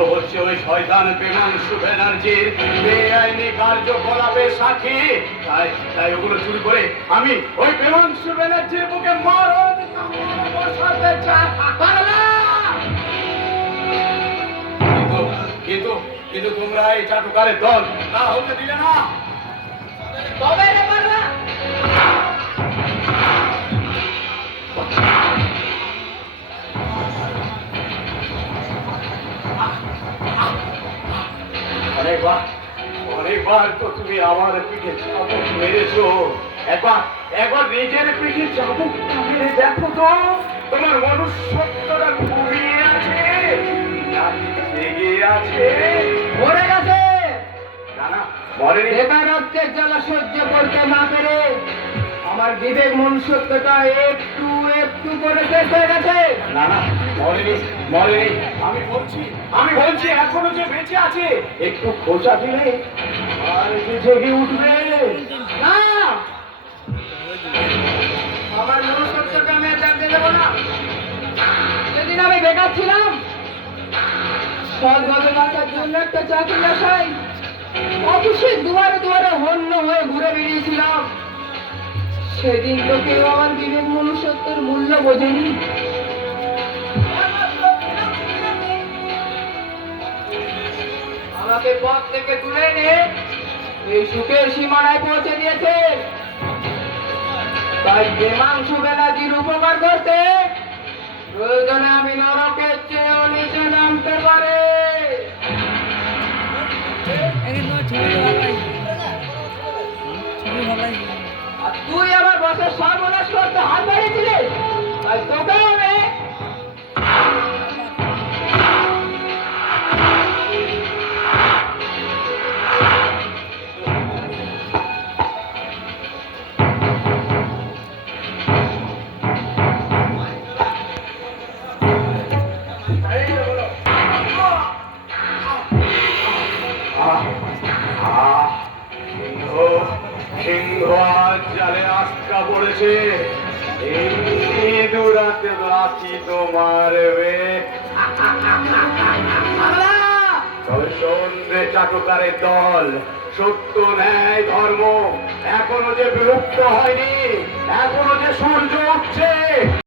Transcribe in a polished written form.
হচ্ছে ওই শয়তান প্রেমাংশু ব্যানার্জির বেআইনি কার্যকলাপের সাক্ষী। তাই তাই ওগুলো চুরি করে আমি ওই প্রেমাংশু ব্যানার্জির বুকে মরণ বসাতে চাই। কিন্তু কিন্তু কিন্তু তোমরা এই চাটুকারের দল তা হতে দিলে না। তবে অনেকবার তো তুমি আমার পিঠে চাবুক মেরেছো। একবার একবার নিজের পিঠে চাবুক মেরে দেখো তো তোমার মনুষ্যত্বটা ঘুমিয়ে আছে নাকি জেগে আছে? মরে গেছে। না না মরেনি। বেকারত্বের জ্বালা সহ্য করতে না পেরে আমার বিবেক মনুষ্যত্বটা একটু একটু করে শেষ হয়ে গেছে। না না মরেনি মরেনি। আমি বলছি এখনো যে বেঁচে আছে, একটু খোঁচা দিলে আর যে জেগে উঠবে। না, আমার মনুষ্যত্বকে আমি আর জানতে দেবো না। সেদিন আমি বেকার ছিলাম, সৎ গতকালটার জন্য একটা চাকরির আশায় অফিসে দুয়ারে দুয়ারে হন্য হয়ে ঘুরে বেরিয়েছিলাম। সেদিন তো কেউ আমার বিবেক মনুষ্যত্বের মূল্য বোঝেনি। আমাকে পথ থেকে তুলে নিয়ে এই সুখের সীমানায় পৌঁছে দিয়েছে। তাই প্রেমাংশু ব্যানার্জির উপকার করতে প্রয়োজনে আমি নরকের চেয়েও নিচে নামতে পারে। আর তুই আমার বসের সর্বনাশ করতে হাত বাড়িয়েছিলি, আর তোকেও আমি সিংহ আজ জালে আটকা পড়েছে। এই দুরাতে লাঠি তো মারবে। তবে শোন রে চাটুকারের দল, সত্য ন্যায় ধর্ম এখনো যে বিলুপ্ত হয়নি, এখনো যে সূর্য উঠছে।